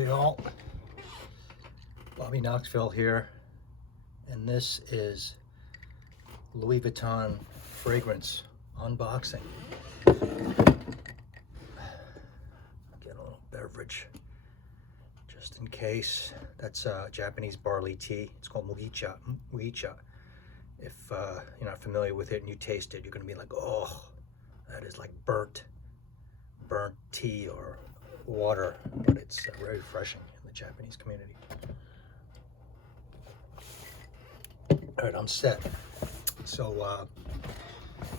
Hey all, Bobby Knoxville here, and this is Louis Vuitton fragrance unboxing. Get a little beverage just in case. That's Japanese barley tea. It's called Mugicha. Mugicha. If you're not familiar with it and you taste it, you're gonna be like, oh, that is like burnt tea or water, but it's very refreshing in the Japanese community. All right, I'm set. So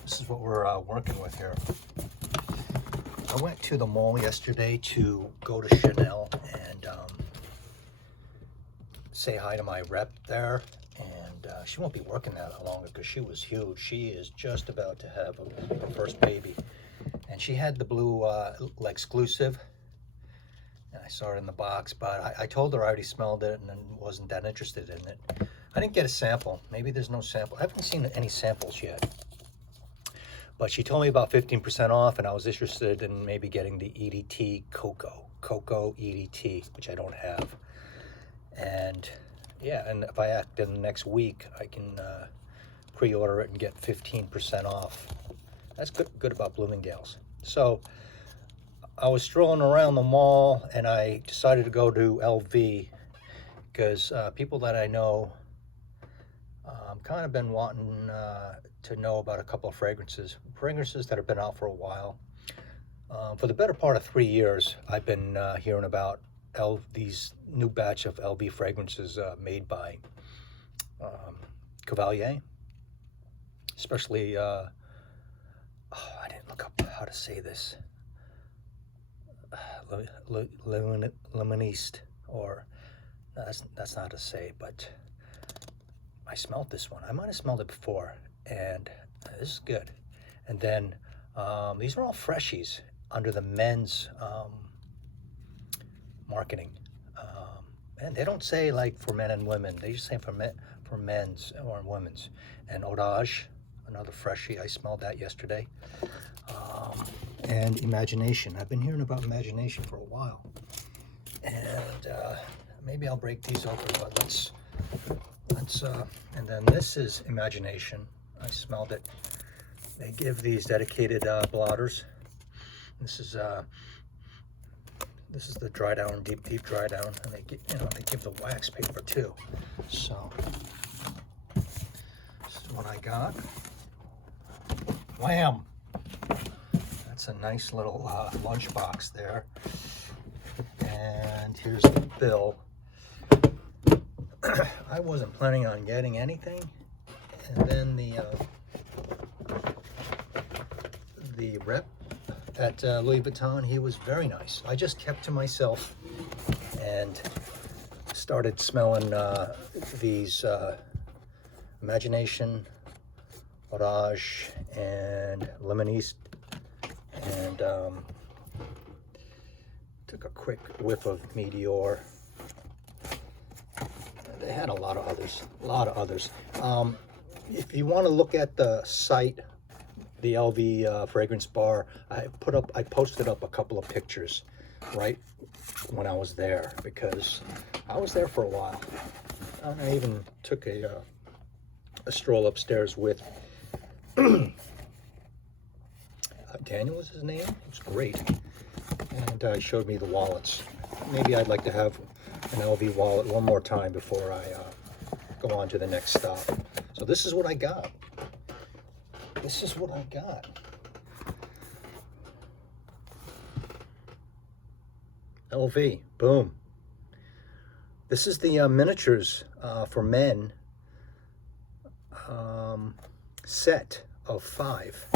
this is what we're working with here. I went to the mall yesterday to go to Chanel and say hi to my rep there, and she won't be working that long because she was huge. She is just about to have her first baby, and she had the blue exclusive. And I saw it in the box, but I told her I already smelled it and wasn't that interested in it. I didn't get a sample. Maybe there's no sample. I haven't seen any samples yet. But she told me about 15% off, and I was interested in maybe getting the EDT Cocoa EDT, which I don't have. And yeah, and if I act in the next week, I can pre-order it and get 15% off. That's good about Bloomingdale's. So I was strolling around the mall and I decided to go to LV because people that I know kind of been wanting to know about a couple of fragrances that have been out for a while. For the better part of 3 years, I've been hearing about these new batch of LV fragrances made by Cavalier, especially, I didn't look up how to say this. Lemoniste, or no, that's not to say, but I smelled this one. I might have smelled it before, and this is good. And then these are all freshies under the men's marketing, and they don't say like for men and women. They just say for men's or women's. And Orage, another freshie. I smelled that yesterday. And Imagination. I've been hearing about Imagination for a while, and maybe I'll break these open. But let's and then this is Imagination. I smelled it. They give these dedicated blotters. This is the dry down, deep dry down, and they give the wax paper too. So this is what I got. Wham! That's a nice little lunch box there. And here's the bill. I wasn't planning on getting anything. And then the rep at Louis Vuitton, he was very nice. I just kept to myself and started smelling these Imagination, Orage, and Lemoniste, and took a quick whiff of Meteor. They had a lot of others. If you want to look at the site, the LV fragrance bar, I posted up a couple of pictures right when I was there, because I was there for a while. I even took a stroll upstairs with Daniel was his name. It was great, and he showed me the wallets. Maybe I'd like to have an LV wallet one more time before I go on to the next stop. So this is what I got. LV, boom. This is the miniatures for men set of 5.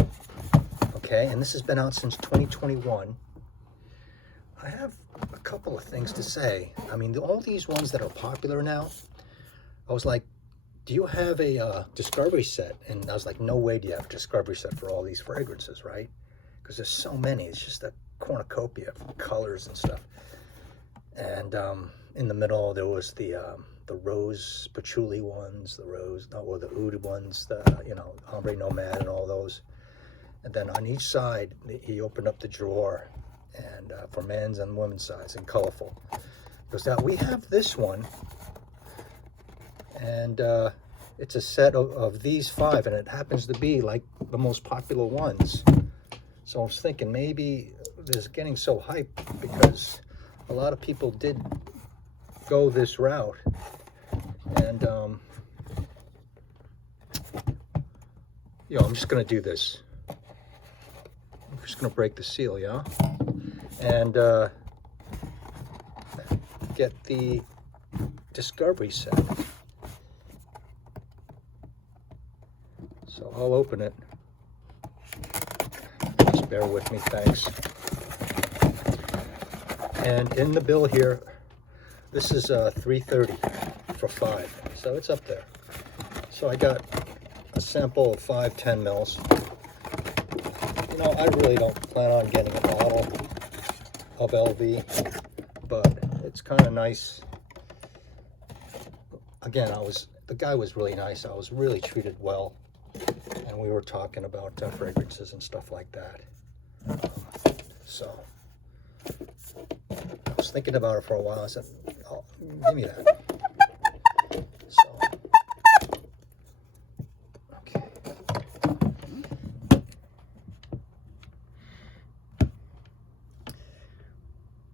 Okay, and this has been out since 2021. I have a couple of things to say. I mean, all these ones that are popular now, I was like, do you have a discovery set? And I was like, no way do you have a discovery set for all these fragrances, right? Because there's so many. It's just a cornucopia of colors and stuff. And in the middle, there was the rose patchouli ones, the oud ones, Ombre Nomad and all those. And then on each side, he opened up the drawer, and for men's and women's size, and colorful. Because now we have this one, and it's a set of these 5, and it happens to be like the most popular ones. So I was thinking maybe this is getting so hyped because a lot of people did go this route, and I'm just gonna do this. I'm just gonna break the seal, yeah, and get the Discovery set. So I'll open it. Just bear with me, thanks. And in the bill here, this is $330 for 5, so it's up there. So I got a sample of 5 10 mils. You know, I really don't plan on getting a bottle of LV, but it's kind of nice. Again, the guy was really nice. I was really treated well, and we were talking about fragrances and stuff like that. So I was thinking about it for a while. I said, "Oh, give me that." So, okay.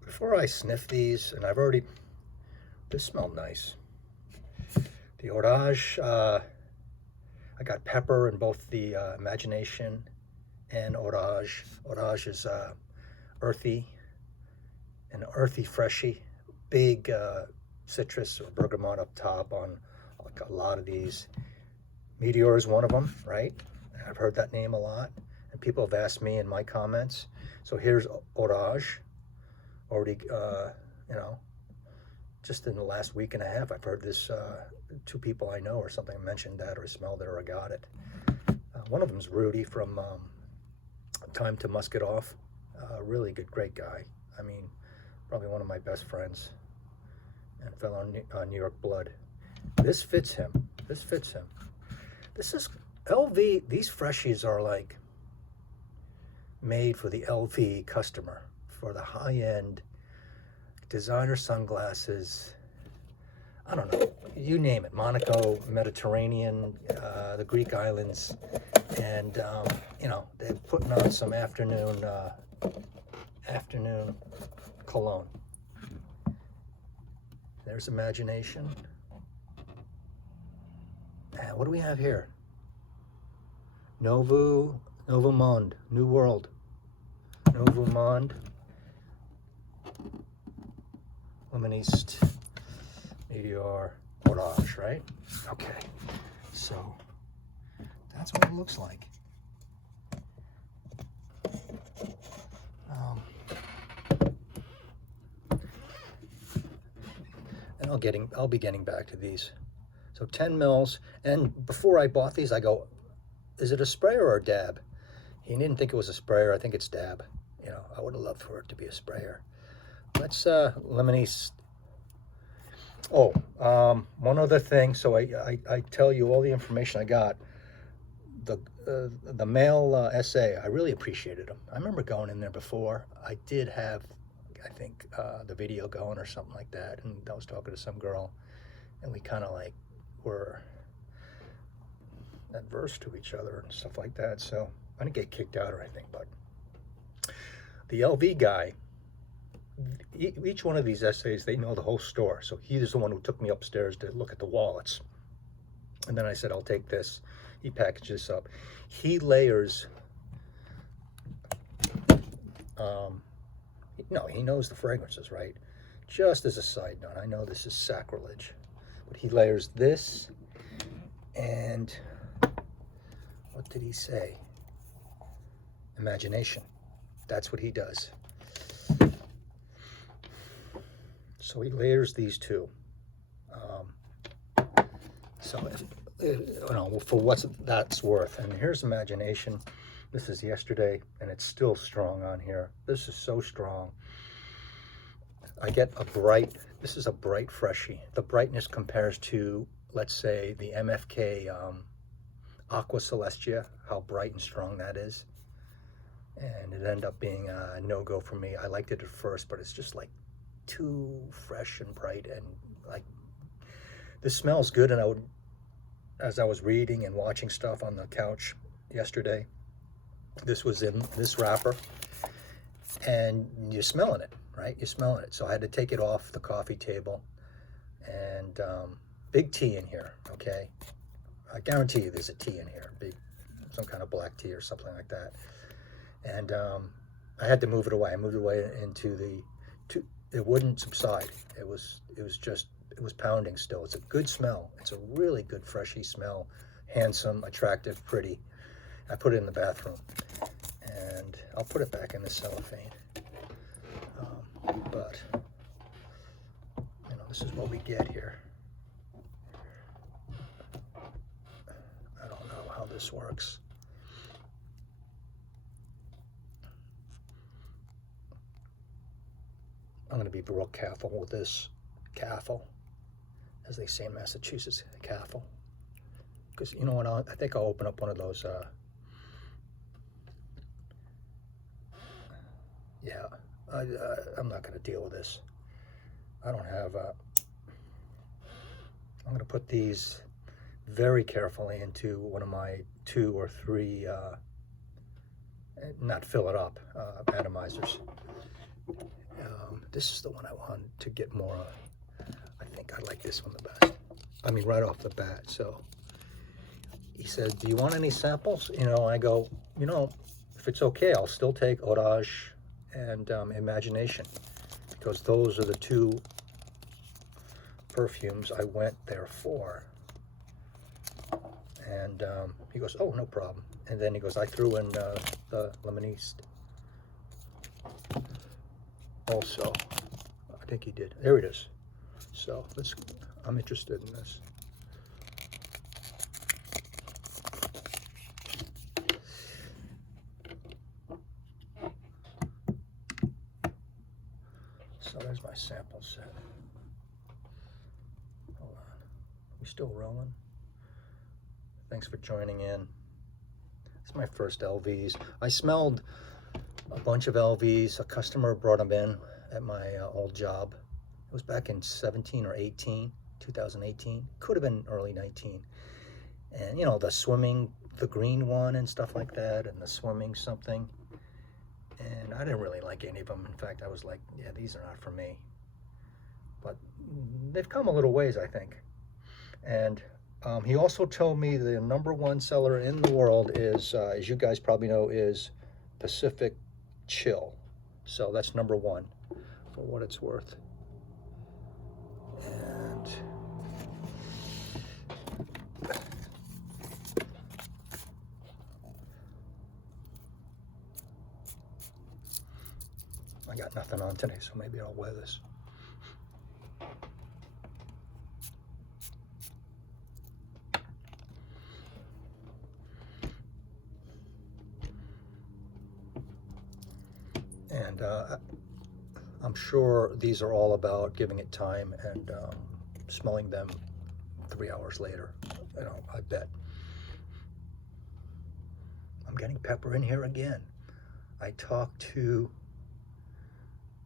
Before I sniff these, and this smelled nice. The Orage, I got pepper in both the Imagination and Orage. Orage is earthy, an earthy, freshy, big citrus or bergamot up top on like a lot of these. Meteor is one of them, right? I've heard that name a lot, and people have asked me in my comments. So here's Orage. Already, just in the last week and a half, I've heard this, 2 people I know or something mentioned that or smelled it or got it. One of them is Rudy from Time to Musk It Off. Really good, great guy. I mean, probably one of my best friends and fellow New York blood. This fits him. This fits him. This is LV. These freshies are like made for the LV customer, for the high-end designer sunglasses. I don't know, you name it, Monaco, Mediterranean, the Greek islands, and they're putting on some afternoon cologne. There's Imagination. And what do we have here? Nouveau Monde, New World. Nouveau Monde. Luministe, Meteor, Orage, right? Okay, so that's what it looks like. And I'll be getting back to these. So 10 mils, and before I bought these, I go, is it a sprayer or a dab? He didn't think it was a sprayer. I think it's dab. I would have loved for it to be a sprayer. Let's Luministe. Oh, one other thing. So I tell you all the information I got. The male SA, I really appreciated them. I remember going in there before. I did have, I think, the video going or something like that, and I was talking to some girl, and we kind of like were adverse to each other and stuff like that. So I didn't get kicked out or anything, but the LV guy, each one of these essays, they know the whole store. So he is the one who took me upstairs to look at the wallets. And then I said, I'll take this. He packaged this up. He layers, no, he knows the fragrances, right? Just as a side note, I know this is sacrilege, but he layers this and, what did he say? Imagination. That's what he does. So he layers these two. For what that's worth. And here's Imagination. This is yesterday, and it's still strong on here. This is so strong. I get this is a bright freshie. The brightness compares to, let's say, the MFK Aqua Celestia, how bright and strong that is. And it ended up being a no-go for me. I liked it at first, but it's just like too fresh and bright, and like, this smells good. And as I was reading and watching stuff on the couch yesterday, this was in this wrapper, and you're smelling it, right? You're smelling it. So I had to take it off the coffee table, and big tea in here, okay? I guarantee you there's a tea in here, some kind of black tea or something like that. And I had to move it away. I moved it away into it wouldn't subside. It was pounding still. It's a good smell. It's a really good freshy smell, handsome, attractive, pretty. I put it in the bathroom, and I'll put it back in the cellophane. But this is what we get here. I don't know how this works. I'm going to be real careful with this. Careful, as they say in Massachusetts, careful. Because you know what? I think I'll open up one of those. Yeah, I'm not going to deal with this. I don't have. I'm going to put these very carefully into one of my 2 or 3, not fill it up, atomizers. This is the one I wanted to get more on. I think I like this one the best. I mean, right off the bat. So he said, do you want any samples? I go, if it's okay, I'll still take Orage and Imagination, because those are the 2 perfumes I went there for. And he goes, oh, no problem. And then he goes, I threw in the Lemoniste also. I think he did. There it is. So I'm interested in this. So there's my sample set. Hold on. We still rolling? Thanks for joining in. It's my first LVs. I smelled a bunch of LVs. A customer brought them in at my old job. It was back in 17 or 18, 2018. Could have been early 19. And the swimming, the green one and stuff like that, and the swimming something. And I didn't really like any of them. In fact, I was like, yeah, these are not for me. But they've come a little ways, I think. And he also told me the #1 seller in the world is, as you guys probably know, is Pacific Chill. So that's #1 for what it's worth. And I got nothing on today, so maybe I'll wear this. And I'm sure these are all about giving it time and smelling them 3 hours later. I bet. I'm getting pepper in here again. I talked to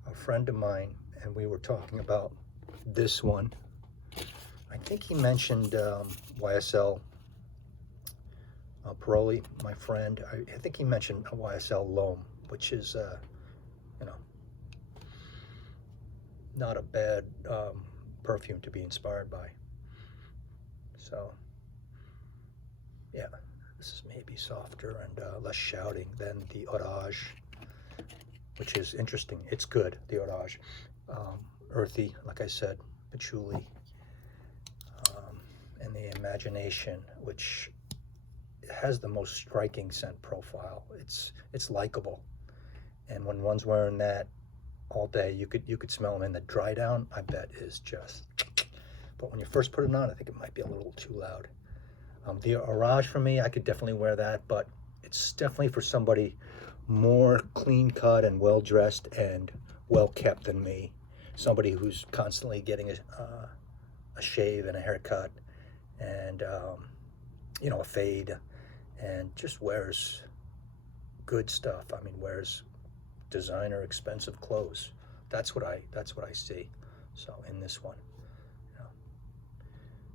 a friend of mine, and we were talking about this one. I think he mentioned YSL Paroli, my friend. I think he mentioned a YSL L'Homme, which is not a bad perfume to be inspired by. So yeah, this is maybe softer and less shouting than the Orage, which is interesting. It's good, the Orage. Earthy, like I said, patchouli, and the Imagination, which has the most striking scent profile. It's likable, and when one's wearing that all day, you could smell them. In the dry down, I bet, is just, but when you first put it on, I think it might be a little too loud. The Orage, for me, I could definitely wear that, but it's definitely for somebody more clean cut and well dressed and well kept than me. Somebody who's constantly getting a shave and a haircut and a fade, and just wears good stuff. I mean, wears designer expensive clothes That's what I see. So in this one, you know,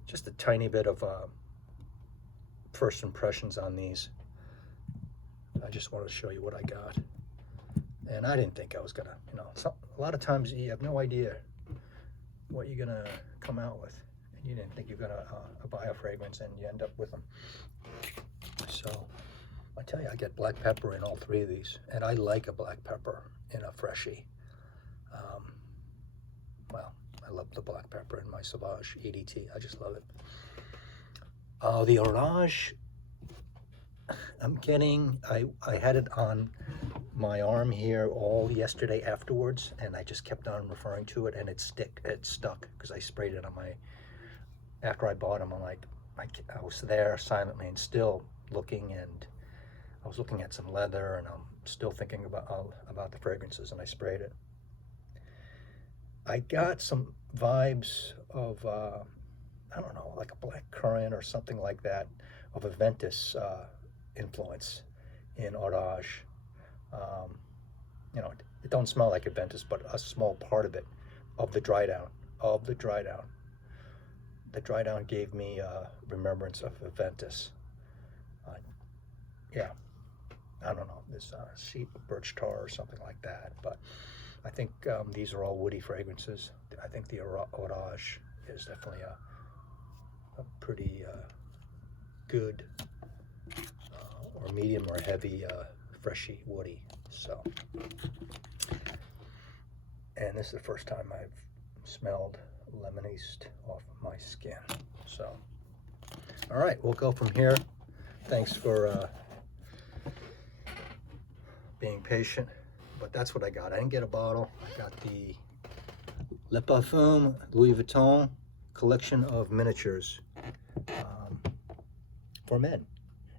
just a tiny bit of first impressions on these. I just wanted to show you what I got. And I didn't think I was gonna, you know, a lot of times you have no idea what you're gonna come out with, and you didn't think you're gonna buy a fragrance, and you end up with them. So I tell you, I get black pepper in all three of these, and I like a black pepper in a freshie. Well, I love the black pepper in my Sauvage EDT. I just love it. The Orange, I'm getting, I had it on my arm here all yesterday afterwards, and I just kept on referring to it, and it stuck because I sprayed it on my, after I bought them. I'm like, I was there silently and still looking, and I was looking at some leather, and I'm still thinking about the fragrances, and I sprayed it. I got some vibes of, I don't know, like a black currant or something like that, of a Ventus influence in Orage. You know, it don't smell like a Ventus, but a small part of it, of the dry down. The dry down gave me a remembrance of a Ventus. Yeah, I don't know, this birch tar or something like that, but I think these are all woody fragrances. I think the Orage is definitely a pretty good or medium or heavy freshy woody. So, and this is the first time I've smelled lemon east off my skin. So, all right, we'll go from here. Thanks for being patient, but that's what I got. I didn't get a bottle. I got the Le Parfum Louis Vuitton collection of miniatures for men,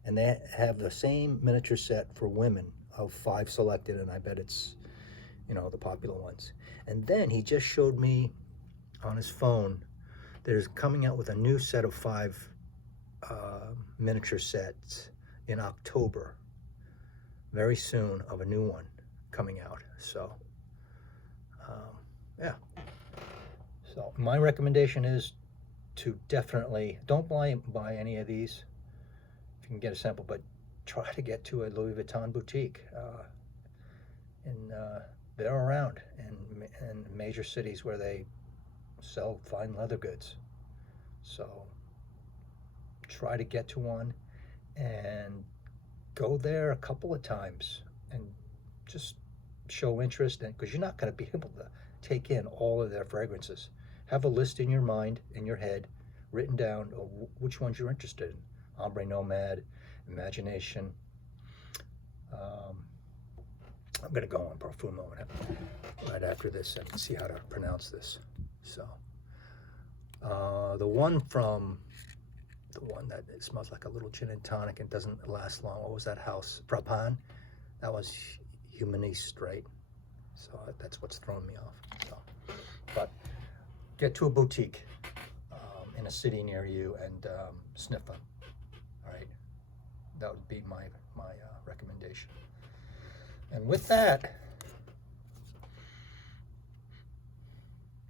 and they have the same miniature set for women of 5 selected, and I bet it's, you know, the popular ones. And then he just showed me on his phone there's coming out with a new set of 5 miniature sets in October, very soon, of a new one coming out. So yeah, so my recommendation is to definitely don't buy any of these if you can get a sample, but try to get to a Louis Vuitton boutique, and they're around in major cities where they sell fine leather goods. So try to get to one and go there a couple of times and just show interest, and because you're not going to be able to take in all of their fragrances. Have a list in your mind, in your head, written down of which ones you're interested in. Ombre Nomad, Imagination. I'm going to go on Profumo right after this. I can see how to pronounce this. So the one that it smells like a little gin and tonic and doesn't last long. What was that house? Frapan? That was Humaniste, right? So that's what's thrown me off. So, but get to a boutique in a city near you and sniff them. All right, that would be my recommendation. And with that,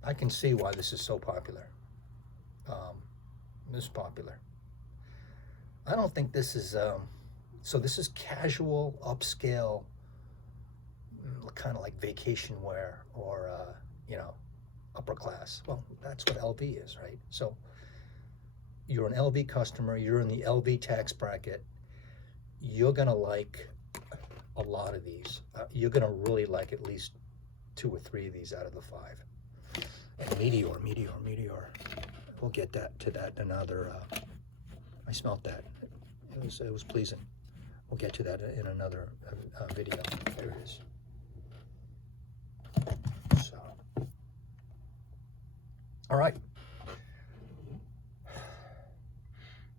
I can see why this is so popular. This popular. I don't think this is so this is casual, upscale, kind of like vacation wear, or you know, upper class. Well, that's what LV is, right? So you're an LV customer, you're in the LV tax bracket, you're gonna like a lot of these. You're gonna really like at least 2 or 3 of these out of the 5. And Meteor. We'll get to that another. I smelt that. It was pleasing. We'll get to that in another video. There it is. So, all right.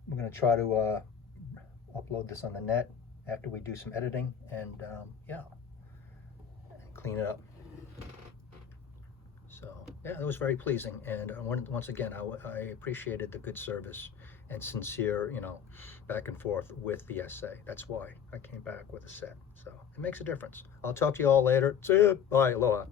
We're going to try to upload this on the net after we do some editing, and yeah, and clean it up. So yeah, it was very pleasing, and once again, I appreciated the good service and sincere, you know, back and forth with the essay. That's why I came back with a set. So it makes a difference. I'll talk to you all later. See ya. Bye. Aloha.